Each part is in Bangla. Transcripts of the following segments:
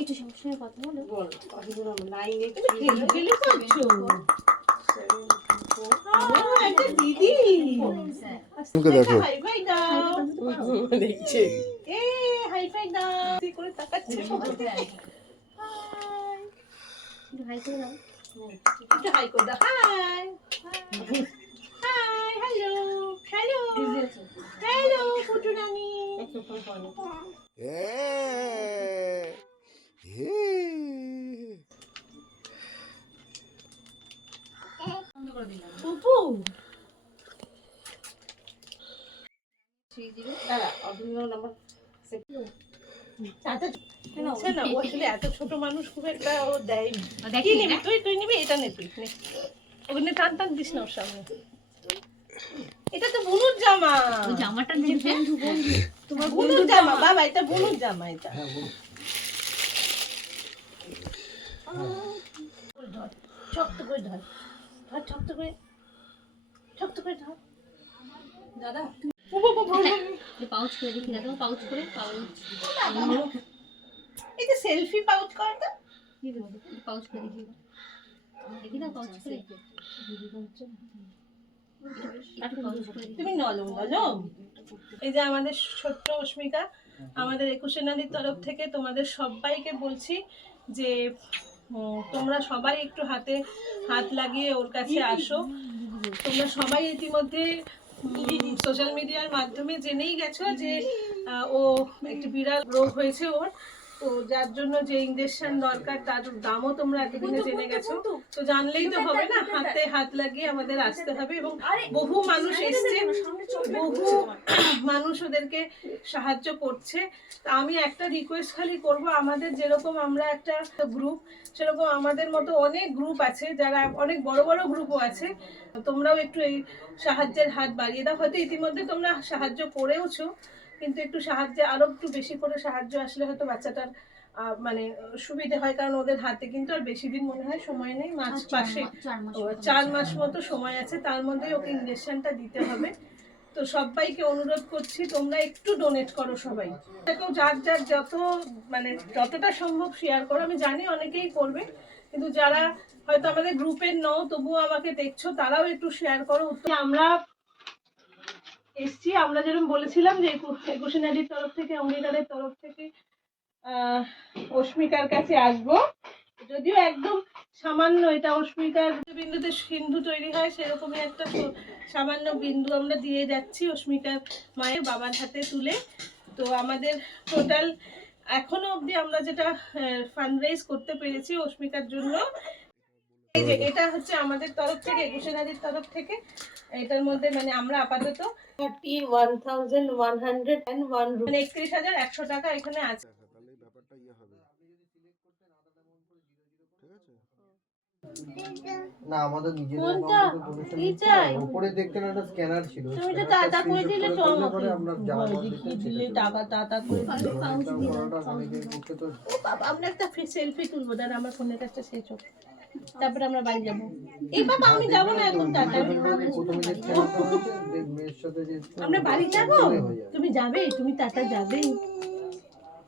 একটু সবার সঙ্গে কথা বলো। দেখো। হাই ফাই দাও। দেখছে হাই ফাই দাও। তুই করে তাকাচ্ছে হাই করে দাও। হাই করে দাও। Hi hi hello hello hello হ্যাঁ। হ্যাঁ। পুপু এত ছোট মানুষ খুব একটা ও দেয়নি। তুই তুই নিবি? এটা নে। তুই ওখানে টান টান দিস না ওর সামনে। এটা তো বুনুর জামা। ওই জামাটা নেবে তোমার বুনুর জামা। বাবা এটা বুনুর জামা এটা। ধর, শক্ত করে ধর। ধর শক্ত করে। শক্ত করে ধর। দাদা। পাউচ করে দেখি দাও পাউচ করে পাউচ এই যে সেলফি পাউচ কর তো। পাউচ করে দেখি। দেখি দাও পাউচ করে। তুমি নলম নলম এই যে আমাদের ছোট্ট অস্মিকা আমাদের একুশে নারীর তরফ থেকে তোমাদের সবাইকে বলছি যে তোমরা সবাই একটু হাতে হাত লাগিয়ে ওর কাছে আসো। তোমরা সবাই ইতিমধ্যে সোশ্যাল মিডিয়ার মাধ্যমে জেনেই গেছো যে ও একটি বিড়াল রোগ হয়েছে ওর। তো যার জন্য যে ইঞ্জেকশন দরকার তার দামও তোমরা এতদিনে জেনে গেছো। তো জানলেই তো হবে না হাতে হাত লাগিয়ে আমাদের আসতে হবে এবং বহু মানুষ এসছে বহু মানুষ ওদেরকে সাহায্য করছে। তা আমি একটা রিকোয়েস্ট খালি করব আমাদের যেরকম আমরা একটা গ্রুপ সেরকম আমাদের মতো অনেক গ্রুপ আছে যারা অনেক বড় বড় গ্রুপও আছে। তোমরাও একটু এই সাহায্যের হাত বাড়িয়ে দাও হয়তো ইতিমধ্যে তোমরা সাহায্য করেওছো। কিন্তু একটু সাহায্যে আরও একটু বেশি করে সাহায্য আসলে হয়তো বাচ্চাটার মানে সুবিধে হয়। কারণ ওদের হাতে কিন্তু আর বেশি দিন মনে হয় সময় নেই। মাস পাশে চার মাস ও, চার মাস মতো সময় আছে। তার মধ্যে ওকে ইঞ্জেকশনটা দিতে হবে। তো সবাইকে অনুরোধ করছি তোমরা একটু ডোনেট করো সবাই। দেখো যার যার যত মানে যতটা সম্ভব শেয়ার করো। আমি জানি অনেকেই করবে কিন্তু যারা হয়তো আমাদের গ্রুপের নও তবুও আমাকে দেখছ তারাও একটু শেয়ার করো। আমরা এসছি। আমরা যেরকম বলেছিলাম যে একু- একুশে নারীর তরফ থেকে অঙ্গীকারের তরফ থেকে আহ, অস্মিকার কাছে আসব। যদিও একদম সামান্য এটা অস্মিকার বিন্দুতে সিন্ধু তৈরি হয় সেরকমই একটা সামান্য বিন্দু আমরা দিয়ে যাচ্ছি অস্মিকার মায়ের বাবার হাতে তুলে। তো আমাদের টোটাল এখনও অবধি আমরা যেটা ফান্ড রেজ করতে পেরেছি অস্মিকার জন্য এই যে এটা হচ্ছে আমাদের তরফ থেকে একুশে নারীর তরফ থেকে। এটার মধ্যে মানে আমরা আপাতত thirty one thousand one hundred and one মানে একত্রিশ হাজার একশো টাকা এখানে আছে। না আমাদের নিজেদের কি চাই? উপরে দেখতে না একটা স্ক্যানার ছিল তুমি তো টাটা করে দিলে তো আমাকে আমরা দিলে টাকা টাটা করে? দিলে। তো আমরা একটা সেলফি তুলবো। দাদা আমার ফোনের কাছটা শেষ হোক তারপরে আমরা বাড়ি যাব। এই বাবা আমি যাব না এখন টাটা আমরা বাড়ি যাব। তুমি যাবে? তুমি টাটা যাবে?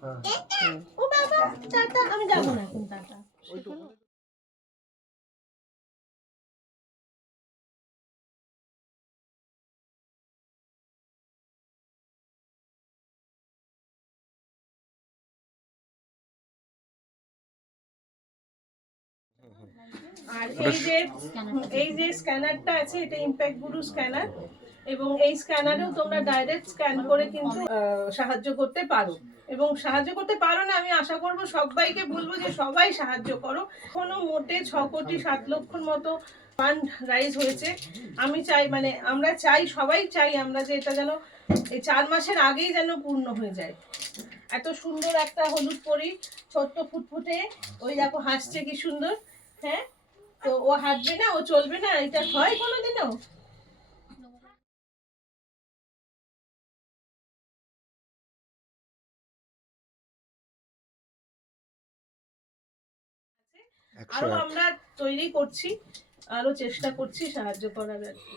হ্যাঁ। ও বাবা টাটা। আমি যাব না এখন টাটা। আর এই যে এই যে স্ক্যানারটা আছে এটা ইম্প্যাক্ট গুরু স্ক্যানার এবং এই স্ক্যানারেও তোমরা ডাইরেক্ট স্ক্যান করে কিন্তু সাহায্য করতে পারো। এবং সাহায্য করতে পারো না আমি আশা করব সবাইকে বলব যে সবাই সাহায্য করো। কোনো মোটে ছ কোটি সাত লক্ষর মতো ফান্ড রাইজ হয়েছে। আমি চাই মানে আমরা চাই সবাই চাই আমরা যে এটা যেন এই চার মাসের আগেই যেন পূর্ণ হয়ে যায়। এত সুন্দর একটা হলুদ পরি ছোট্ট ফুটফুটে ওই দেখো হাসছে কি সুন্দর। হ্যাঁ? তো ও হাঁটবে না ও চলবে না এটা হয় কোনোদিনও? আরও আমরা তৈরি করছি আরও চেষ্টা করছি সাহায্য করার আর কি।